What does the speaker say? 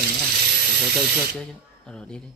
từng này. Chơi chơi chơi chơi. Rồi đi đi.